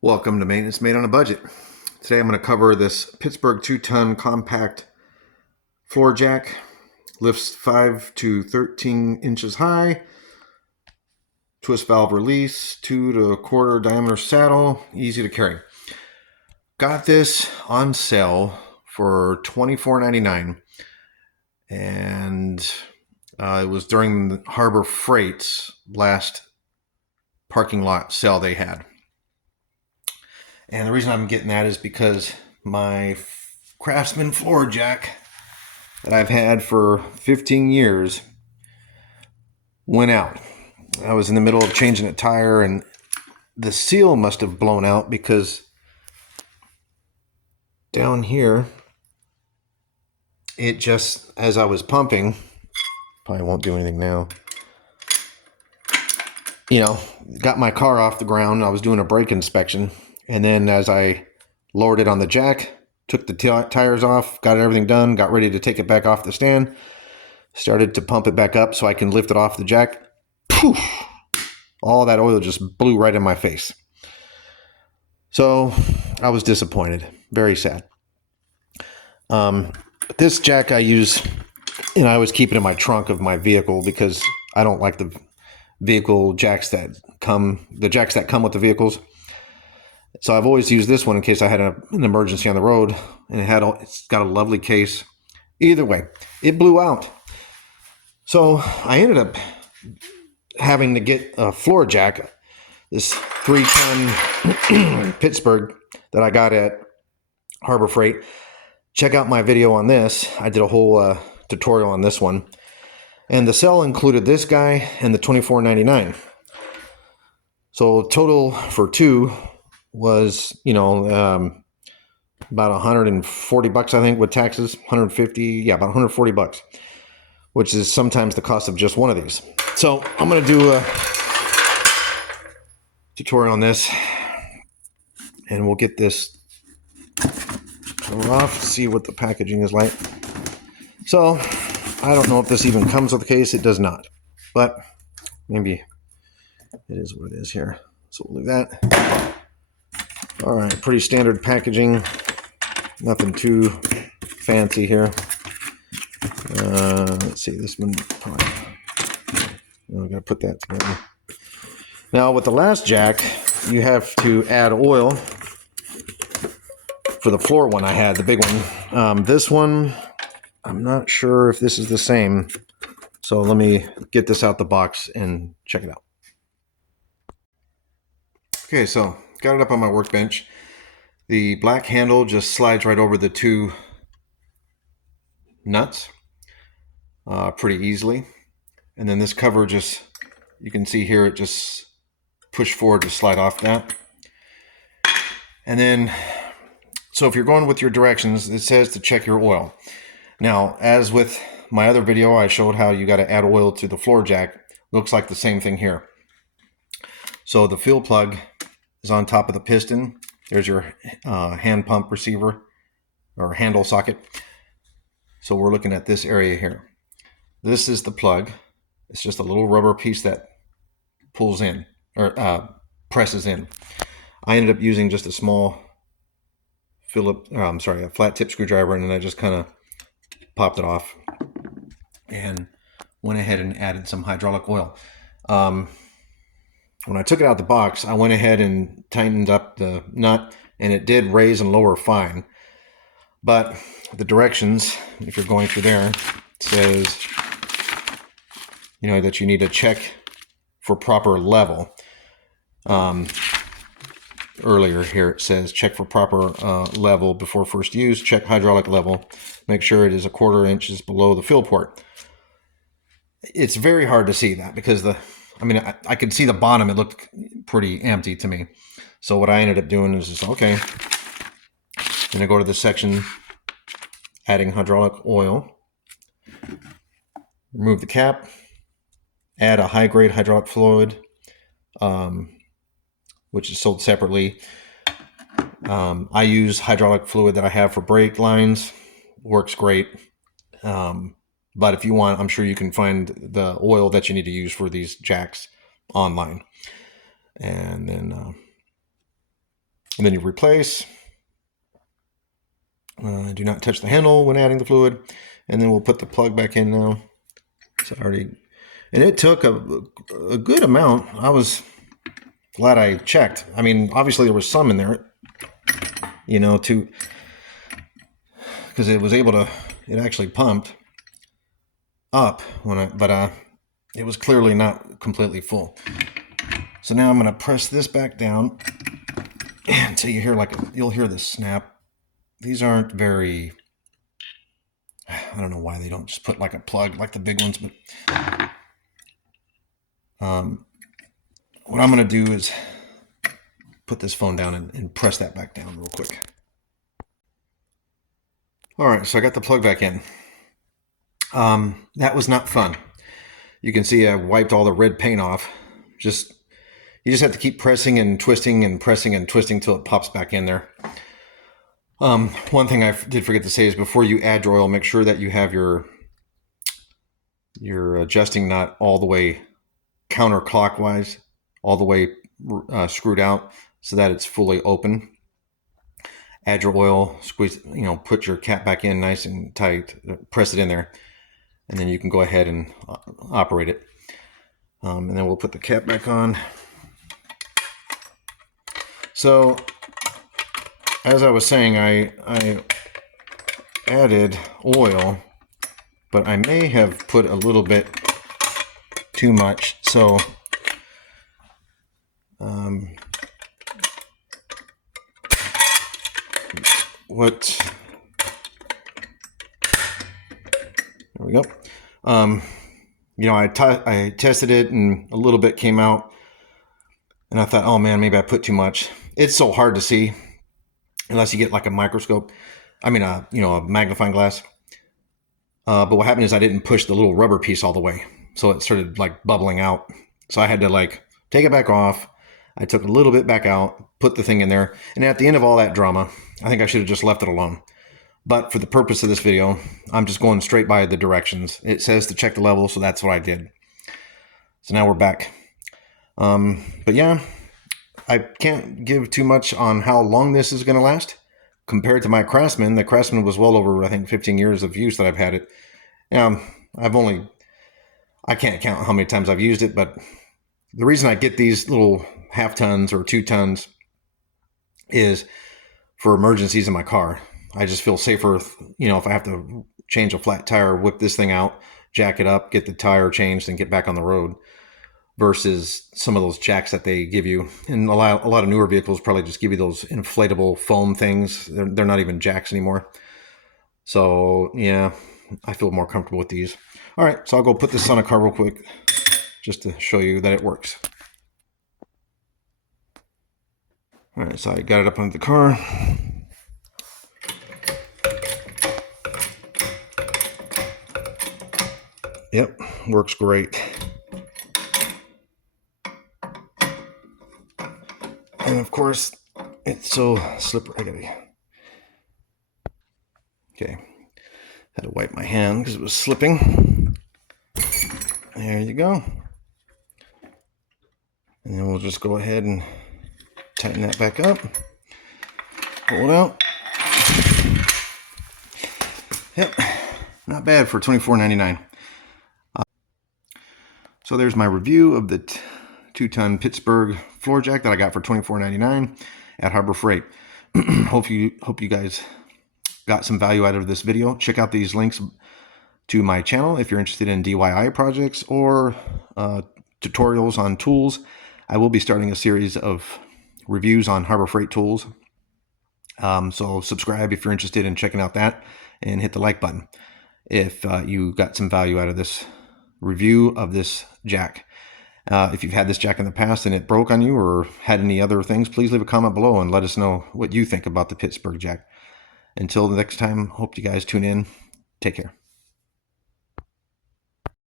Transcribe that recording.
Welcome to Maintenance Made on a Budget. Today I'm going to cover this Pittsburgh 2-ton compact floor jack. Lifts 5 to 13 inches high. Twist valve release, 2 to 1/4 diameter saddle, easy to carry. Got this on sale for $24.99, and it was during the Harbor Freight's last parking lot sale they had. And the reason I'm getting that is because my Craftsman floor jack that I've had for 15 years went out. I was in the middle of changing a tire and the seal must have blown out because down here, it just, as I was pumping, probably won't do anything now, got my car off the ground. I was doing a brake inspection. And then as I lowered it on the jack, took the tires off, got everything done, got ready to take it back off the stand, started to pump it back up so I can lift it off the jack. Poof! All that oil just blew right in my face. So I was disappointed, very sad. This jack I use, and I always keep it in my trunk of my vehicle because I don't like the vehicle jacks that come with the vehicles. So I've always used this one in case I had an emergency on the road, and it's got a lovely case. Either way, it blew out. So I ended up having to get a floor jack, this 3-ton Pittsburgh that I got at Harbor Freight. Check out my video on this. I did a whole tutorial on this one. And the sale included this guy and the $24.99. So total for two was, about $140, I think, with taxes. 150, yeah, about $140, which is sometimes the cost of just one of these. So I'm going to do a tutorial on this, and we'll get this off, see what the packaging is like. So I don't know if this even comes with a case. It does not, but maybe it is what it is here. So we'll leave that. All right, pretty standard packaging. Nothing too fancy here. Let's see, this one probably. I gotta put that together. Now, with the last jack, you have to add oil. For the floor one I had, the big one. This one, I'm not sure if this is the same. So let me get this out the box and check it out. Okay, so got it up on my workbench. The black handle just slides right over the two nuts pretty easily. And then this cover just, you can see here, it just push forward to slide off that. And then, so if you're going with your directions, it says to check your oil. Now, as with my other video, I showed how you got to add oil to the floor jack. Looks like the same thing here. So the fuel plug is on top of the piston. There's your hand pump receiver or handle socket. So we're looking at this area here. This is the plug. It's just a little rubber piece that pulls in or presses in. I ended up using just a small a flat tip screwdriver, and then I just kind of popped it off and went ahead and added some hydraulic oil. When I took it out of the box, I went ahead and tightened up the nut, and it did raise and lower fine. But the directions, if you're going through there, it says, that you need to check for proper level. Earlier here it says check for proper level before first use, check hydraulic level, make sure it is 1/4 inches below the fill port. It's very hard to see that because I could see the bottom. It looked pretty empty to me. So what I ended up doing is just, okay, I'm going to go to this section, adding hydraulic oil, remove the cap, add a high-grade hydraulic fluid, which is sold separately. I use hydraulic fluid that I have for brake lines. Works great. But if you want, I'm sure you can find the oil that you need to use for these jacks online. And then And then you replace. Do not touch the handle when adding the fluid. And then we'll put the plug back in now. So and it took a good amount. I was glad I checked. I mean, obviously there was some in there, you know, because it was able to, it actually pumped up but it was clearly not completely full. So now I'm going to press this back down until you hear you'll hear this snap. These aren't very, I don't know why they don't just put like a plug like the big ones, but what I'm going to do is put this phone down and press that back down real quick. All right, so I got the plug back in. That was not fun. You can see I wiped all the red paint off. You just have to keep pressing and twisting and pressing and twisting till it pops back in there. One thing I did forget to say is before you add your oil, make sure that you have your adjusting nut all the way counterclockwise, all the way screwed out so that it's fully open. Add your oil, squeeze, put your cap back in nice and tight, press it in there, and then you can go ahead and operate it. And then we'll put the cap back on. So, as I was saying, I added oil, but I may have put a little bit too much. So, there we go. I tested it and a little bit came out, and I thought, oh man, maybe I put too much. It's so hard to see unless you get like a microscope. I mean, a magnifying glass. But what happened is I didn't push the little rubber piece all the way, so it started like bubbling out. So I had to like take it back off. I took a little bit back out, put the thing in there, and at the end of all that drama, I think I should have just left it alone. But for the purpose of this video, I'm just going straight by the directions. It says to check the level, so that's what I did. So now we're back. But yeah, I can't give too much on how long this is going to last. Compared to my Craftsman, the Craftsman was well over, I think, 15 years of use that I've had it. I can't count how many times I've used it, but the reason I get these little 1/2 tons or 2 tons is for emergencies in my car. I just feel safer, if I have to change a flat tire, whip this thing out, jack it up, get the tire changed, and get back on the road, versus some of those jacks that they give you. And a lot of newer vehicles probably just give you those inflatable foam things. They're not even jacks anymore. So yeah, I feel more comfortable with these. All right, so I'll go put this on a car real quick just to show you that it works. All right, so I got it up onto the car. Yep, works great. And of course, it's so slippery. Okay, had to wipe my hand because it was slipping. There you go. And then we'll just go ahead and tighten that back up. Pull it out. Yep, not bad for $24.99. So there's my review of the 2-ton Pittsburgh floor jack that I got for $24.99 at Harbor Freight. Hope you guys got some value out of this video. Check out these links to my channel if you're interested in DIY projects or tutorials on tools. I will be starting a series of reviews on Harbor Freight tools. So subscribe if you're interested in checking out that, and hit the like button if you got some value out of this review of this jack. If you've had this jack in the past and it broke on you, or had any other things, please leave a comment below and let us know what you think about the Pittsburgh jack. Until the next time, hope you guys tune in. Take care.